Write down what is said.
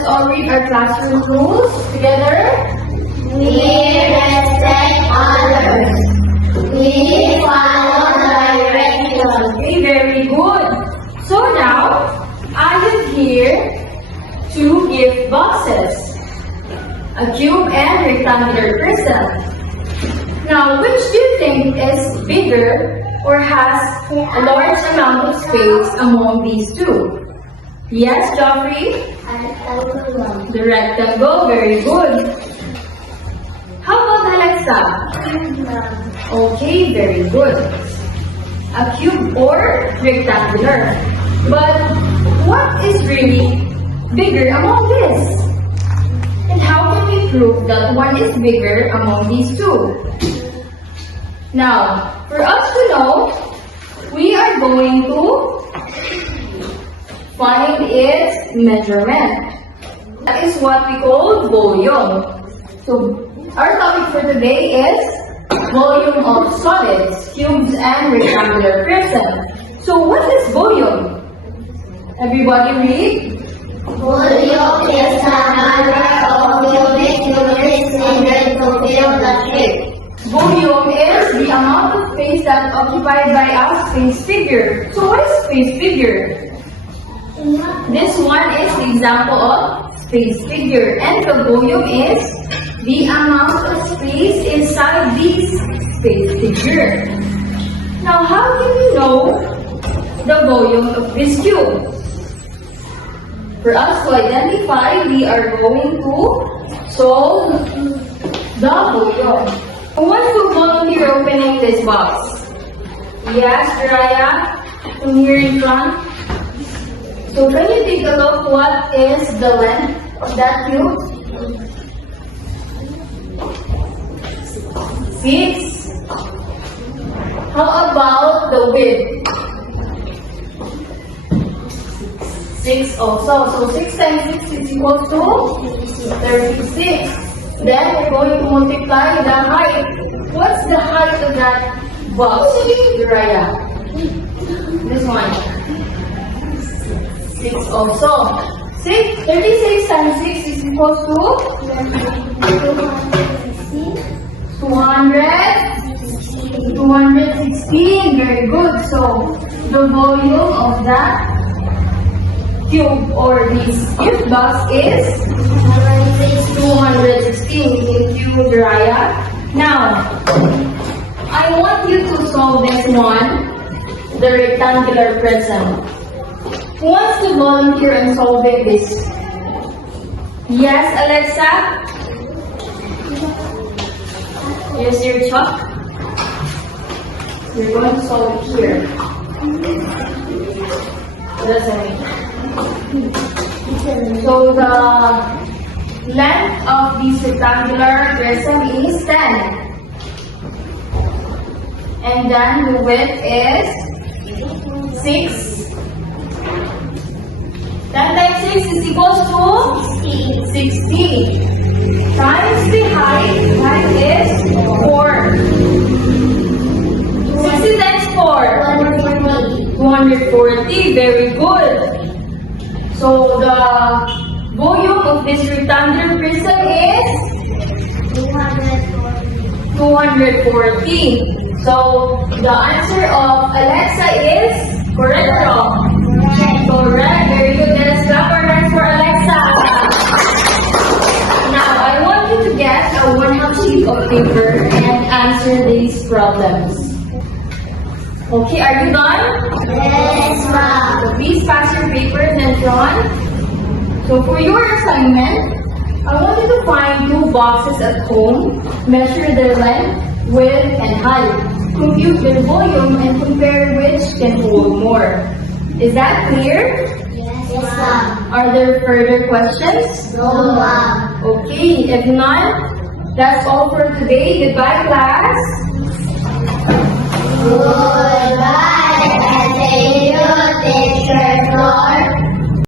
let's all read our classroom rules together. We respect others. We follow directions. Okay, very good. So now, I am here to give boxes. A cube and rectangular prism. Now, which do you think is bigger or has a large amount of space among these two? Yes, Joffrey? The rectangle, very good. How about Alexa? Okay, very good. A cube or rectangular. But what is really bigger among this? And how can we prove that one is bigger among these two? Now, for us to know, we are going to find its measurement. That is what we call volume. So, our topic for today is volume of solids, cubes, and rectangular prism. So, what is volume? Everybody read. Volume is the number of cubic units needed to fill the shape. Volume is the amount of space that's occupied by a space figure. So what is space figure? This one is the example of space figure. And the volume is the amount of space inside this space figure. Now how can we know the volume of this cube? For us to identify, we are going to solve the volume. Who wants to volunteer opening this box? Yes, Raya, from here in front. So can you take a look what is the length of that cube? 6. How about the width? 6 also. So 6 times 6 is equal to 36. Then we're going to multiply the height. What's the height of that box, Raya? This one. 6 also. 36 times 6 is equal to 216. Very good. So the volume of that cube or this gift box is 216. Thank you, Raya. Now, I want you to solve this one, the rectangular prism. Who wants to volunteer in solving this? Yes, Alexa? Use your chalk. We're going to solve it here. What does that mean? So the length of this rectangular prism is 10. And then the width is 6. 10 times 6 is equals to 60. Times the height is 4. 60 times 4. 240. Very good. So the volume of this rectangular prism is 240. So the answer of Alexa is correct or wrong? Correct. Very good. Let's clap our hands for Alexa. Now I want you to get a 1/2 sheet of paper and answer these problems. Okay, are you done? Yes, ma'am. So please pass your papers and John. So for your assignment, I want you to find 2 boxes at home, measure their length, width, and height, compute their volume, and compare which can hold more. Is that clear? Yes, ma'am. Are there further questions? No, ma'am. Okay, if not, that's all for today. Goodbye, class. Goodbye and thank